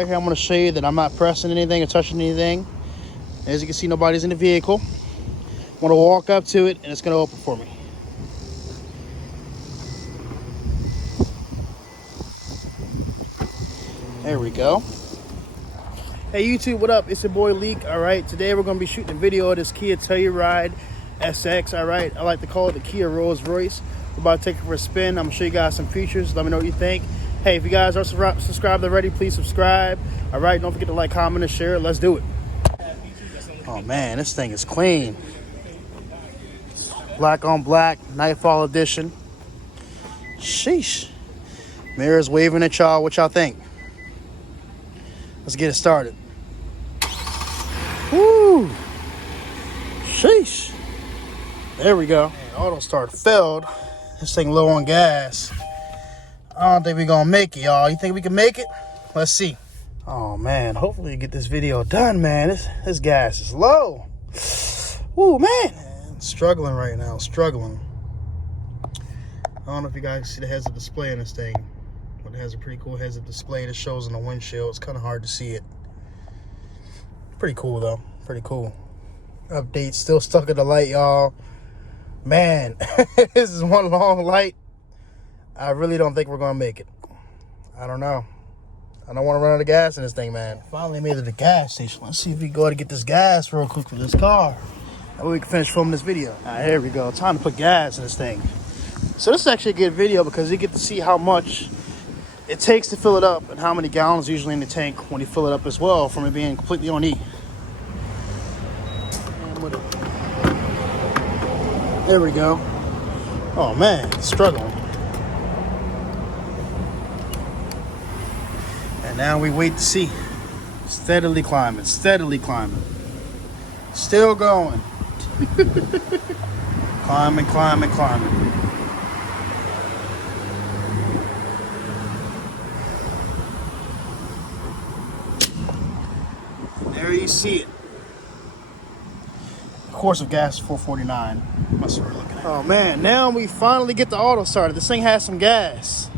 right here, I'm going to show you that I'm not pressing anything or touching anything. As you can see, nobody's in the vehicle. I'm going to walk up to it, and it's going to open for me. There we go. Hey YouTube, what up? It's your boy Leak. All right, today we're going to be shooting a video of this Kia Telluride SX. All right, I like to call it the Kia Royce. We're about to take it for a spin. I'm going to show you guys some features. Let me know what you think. Hey, if you guys are subscribed already, please subscribe. All right, don't forget to like, comment, and share. Let's do it. Oh man, this thing is clean. Black on black, Nightfall edition. Sheesh. Mirrors waving at y'all. What y'all think? Let's get it started. Woo! Sheesh. There we go. Auto start failed. This thing low on gas. I don't think we're gonna make it, y'all. You think we can make it? Let's see. Oh man, hopefully we get this video done, man. This gas is low. Woo, man. Struggling right now, struggling. I don't know if you guys see the heads-up display on this thing, but it has a pretty cool heads-up display that shows on the windshield. It's kind of hard to see it. Pretty cool though, pretty cool. Update still stuck at the light, y'all. Man, this is one long light. I really don't think we're gonna make it. I don't know. I don't want to run out of gas in this thing, man. Finally made it to the gas station. Let's see if we can go ahead and get this gas real quick for this car. That way we can finish filming this video. All right, here we go. Time to put gas in this thing. So this is actually a good video because you get to see how much it takes to fill it up and how many gallons usually in the tank when you fill it up as well, from it being completely on E. There we go. Oh man, it's struggling. And now we wait to see. Steadily climbing, steadily climbing. Still going. Climbing, climbing, climbing. There you see it. Of course, of gas is $4.49. That's what we're looking at. Oh man, now we finally get the auto started. This thing has some gas.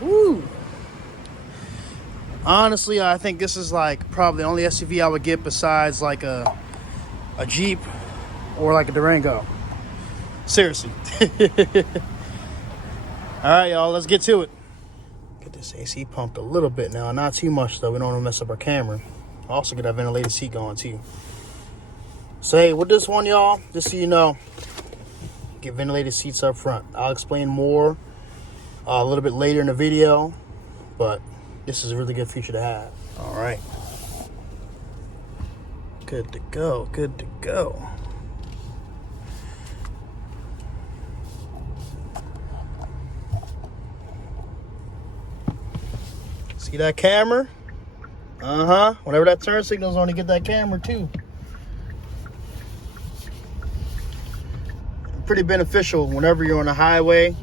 Woo. Honestly, I think this is like probably the only SUV I would get besides like a Jeep or like a Durango. Seriously. All right, y'all, let's get to it. Get this AC pumped a little bit now. Not too much, though. We don't want to mess up our camera. Also get our ventilated seat going, too. So, hey, with this one, y'all, just so you know, get ventilated seats up front. I'll explain more a little bit later in the video, but this is a really good feature to have. All right. Good to go. Good to go. See that camera? Uh-huh. Whenever that turn signal's on, you get that camera too. Pretty beneficial whenever you're on the highway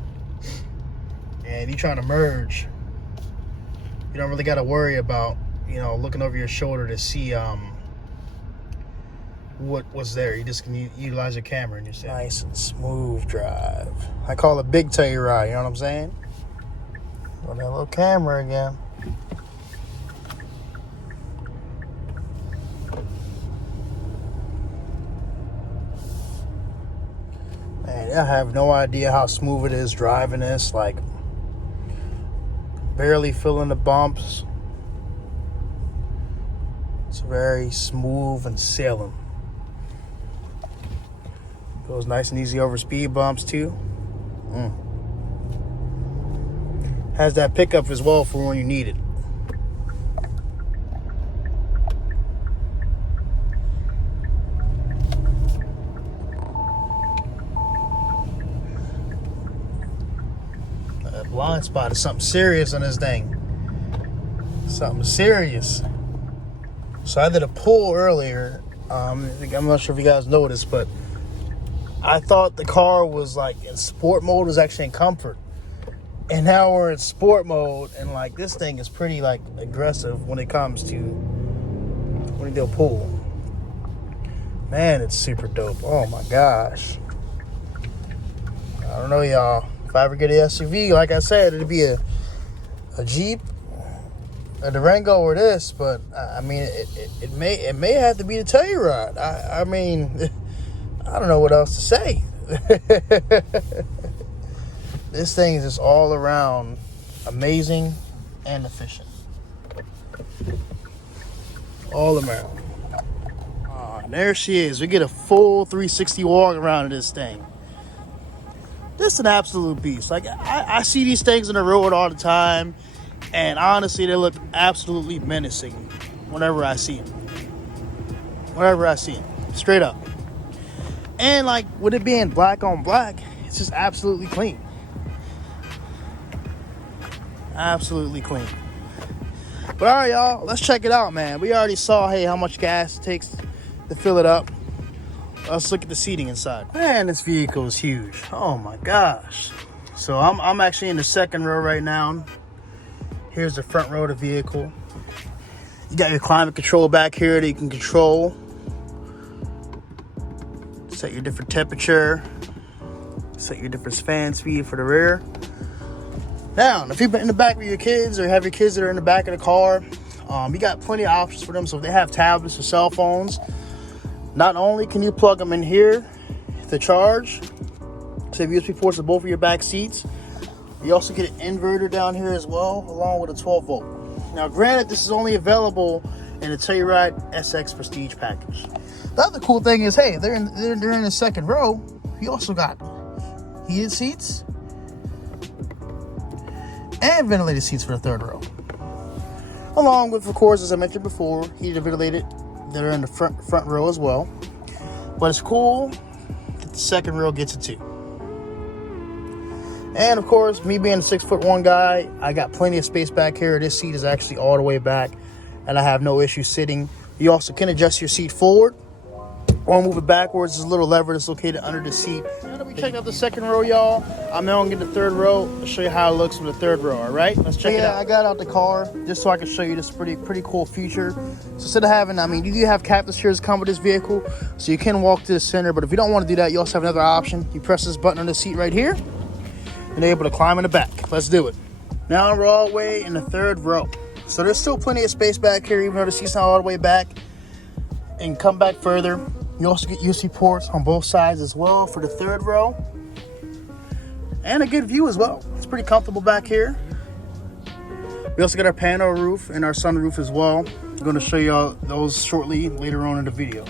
and you're trying to merge. You don't really got to worry about, you know, looking over your shoulder to see what's there. You just can utilize your camera and you're saying nice and smooth drive. I call it big Telluride, you know what I'm saying? On that little camera again. Man, I have no idea how smooth it is driving this. Like, barely feeling the bumps. It's very smooth and sailing. Goes nice and easy over speed bumps too. Has that pickup as well for when you need it. That blind spot is something serious on this thing. Something serious. So I did a pull earlier. I'm not sure if you guys noticed, but I thought the car was like in sport mode. It was actually in comfort. And now we're in sport mode, and like this thing is pretty like aggressive when it comes to when you do a pull. Man, it's super dope. Oh my gosh. I don't know, y'all. If I ever get an SUV, like I said, it'd be a Jeep, a Durango, or this. But I mean, it may have to be the Telluride. I mean, I don't know what else to say. This thing is just all around amazing and efficient. All around. And there she is. We get a full 360 walk around of this thing. This is an absolute beast. Like, I see these things on the road all the time, and honestly, they look absolutely menacing whenever I see them. Whenever I see them. Straight up. And like, with it being black on black, it's just absolutely clean. Absolutely clean. But all right, y'all, let's check it out, man. We already saw, hey, how much gas it takes to fill it up. Let's look at the seating inside. Man, this vehicle is huge. Oh my gosh. So I'm actually in the second row right now. Here's the front row of the vehicle. You got your climate control back here that you can control. Set your different temperature. Set your different fan speed for the rear. Now, if you've been in the back with your kids or have your kids that are in the back of the car, you got plenty of options for them. So if they have tablets or cell phones, not only can you plug them in here to charge, so you have USB ports in both of your back seats, you also get an inverter down here as well, along with a 12 volt. Now, granted, this is only available in the Telluride SX Prestige package. The other cool thing is, hey, they're in the second row. You also got heated seats and ventilated seats for the third row. Along with, of course, as I mentioned before, heated and ventilated that are in the front row as well. But it's cool that the second row gets it too. And of course, me being a 6'1" guy, I got plenty of space back here. This seat is actually all the way back, and I have no issue sitting. You also can adjust your seat forward or move it backwards. There's a little lever that's located under the seat. Now that we checked out the second row, y'all, I'm now gonna get the third row. I'll show you how it looks from the third row. All right, let's check it out. I got out the car just so I can show you this pretty cool feature. So instead of having, you do have captain's chairs come with this vehicle, so you can walk to the center. But if you don't want to do that, you also have another option. You press this button on the seat right here, and you're able to climb in the back. Let's do it. Now we're all the way in the third row. So there's still plenty of space back here, even though the seat's not all the way back. And come back further. You also get USB ports on both sides as well for the third row. And a good view as well. It's pretty comfortable back here. We also got our panel roof and our sunroof as well. I'm going to show you all those shortly later on in the video.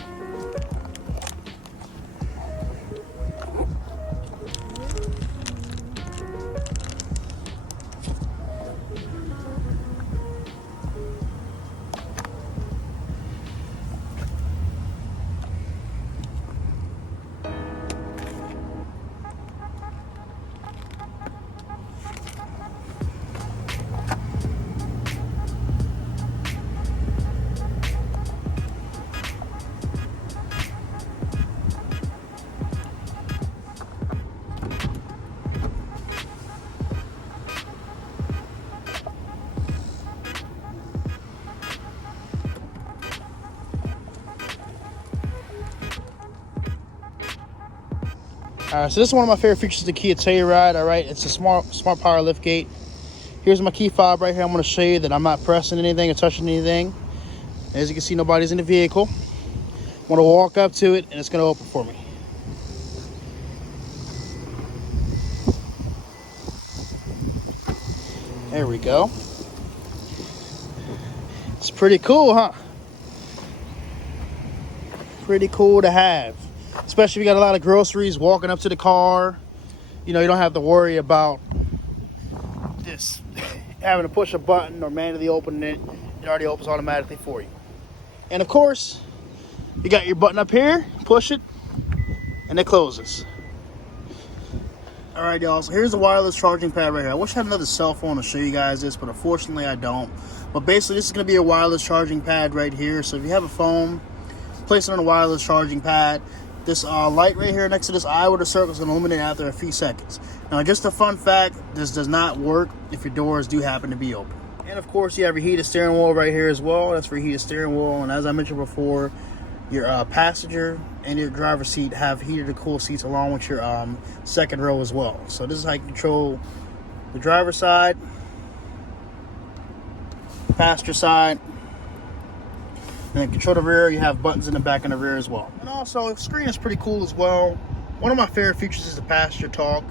All right, so this is one of my favorite features of the Kia Telluride. All right, it's a smart power lift gate. Here's my key fob right here. I'm going to show you that I'm not pressing anything or touching anything. As you can see, nobody's in the vehicle. I'm going to walk up to it, and it's going to open for me. There we go. It's pretty cool, huh? Pretty cool to have. Especially if you got a lot of groceries walking up to the car. You know, you don't have to worry about this having to push a button or manually opening it. It already opens automatically for you. And of course, you got your button up here, push it, and it closes. All right, y'all, so here's the wireless charging pad right here. I wish I had another cell phone to show you guys this, but unfortunately I don't. But basically, this is gonna be a wireless charging pad right here. So if you have a phone, place it on a wireless charging pad. This light right here next to this eye with a circle is going to illuminate after a few seconds. Now, just a fun fact, this does not work if your doors do happen to be open. And of course, you have your heated steering wheel right here as well. That's for your heated steering wheel. And as I mentioned before, Your passenger and your driver's seat have heated and cooled seats along with your second row as well. So this is how you control the driver's side, passenger side, and then control the rear. You have buttons in the back and the rear as well. And also, the screen is pretty cool as well. One of my favorite features is the passenger talk.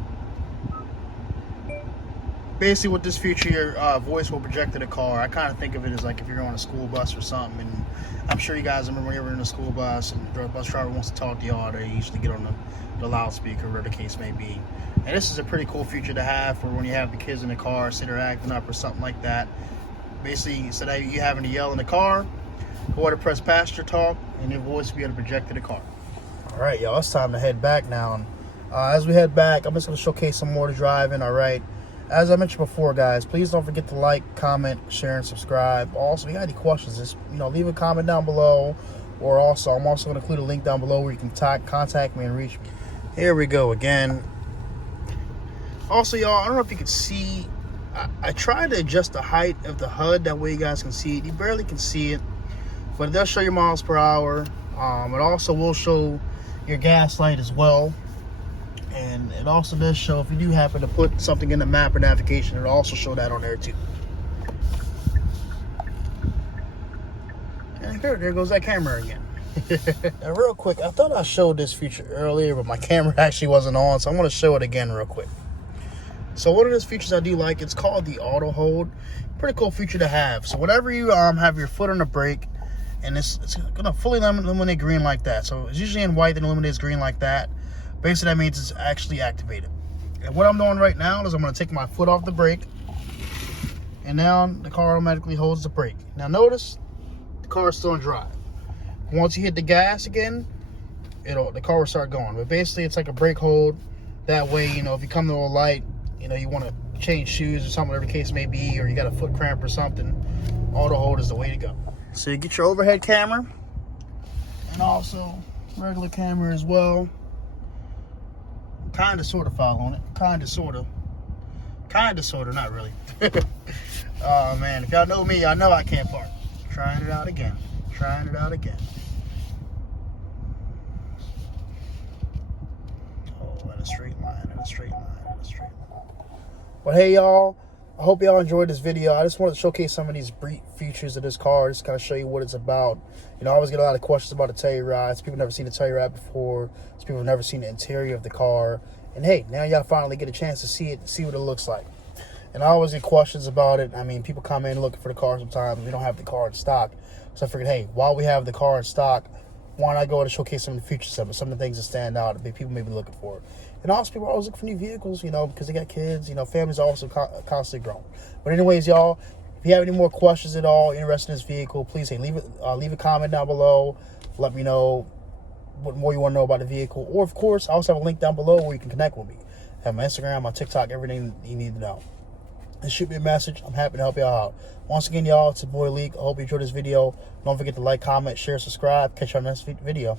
Basically, with this feature, your voice will project to the car. I kind of think of it as like if you're on a school bus or something, and I'm sure you guys remember when you were in a school bus and the bus driver wants to talk to y'all, they usually get on the loudspeaker, whatever the case may be. And this is a pretty cool feature to have for when you have the kids in the car, say they're acting up or something like that. Basically, instead of you having to yell in the car, go ahead and press passenger talk, and your voice will be able to project to the car. All right, y'all, it's time to head back now. And, as we head back, I'm just going to showcase some more to driving, all right? As I mentioned before, guys, please don't forget to like, comment, share, and subscribe. Also, if you got any questions, just leave a comment down below. Or also, I'm also going to include a link down below where you can contact me and reach me. Here we go again. Also, y'all, I don't know if you can see. I tried to adjust the height of the HUD. That way you guys can see it. You barely can see it. But it does show your miles per hour. It also will show your gas light as well. And it also does show, if you do happen to put something in the map or navigation, it'll also show that on there too. And there goes that camera again. Now, real quick, I thought I showed this feature earlier, but my camera actually wasn't on, so I'm going to show it again real quick. So one of those features I do like, it's called the auto hold. Pretty cool feature to have. So whenever you have your foot on the brake, and it's going to fully illuminate green like that. So it's usually in white that illuminates green like that. Basically, that means it's actually activated. And what I'm doing right now is I'm going to take my foot off the brake, and now the car automatically holds the brake. Now notice, the car is still in drive. Once you hit the gas again, the car will start going. But basically, it's like a brake hold. That way, if you come to a light, you want to change shoes or something, whatever the case may be, or you got a foot cramp or something, auto hold is the way to go. So you get your overhead camera, and also regular camera as well. Kind of, sort of following it. Kind of, sort of, not really. Oh, man. If y'all know me, y'all know I can't park. Trying it out again. Oh, in a straight line. But hey, y'all. I hope y'all enjoyed this video. I just wanted to showcase some of these brief features of this car. Just kind of show you what it's about. I always get a lot of questions about the Telluride. People never seen the Telluride before. People have never seen the interior of the car. And hey, now y'all finally get a chance to see it, see what it looks like. And I always get questions about it. I mean, people come in looking for the car sometimes. We don't have the car in stock. So I figured, hey, while we have the car in stock, why not go and showcase some of the features of it, some of the things that stand out that people may be looking for. And also, people are always looking for new vehicles, because they got kids. Families are also constantly growing. But anyways, y'all, if you have any more questions at all, interested in this vehicle, please, hey, leave a comment down below. Let me know what more you want to know about the vehicle. Or, of course, I also have a link down below where you can connect with me. I have my Instagram, my TikTok, everything you need to know. And shoot me a message. I'm happy to help y'all out. Once again, y'all, it's your boy Leak. I hope you enjoyed this video. Don't forget to like, comment, share, subscribe. Catch you on the next video.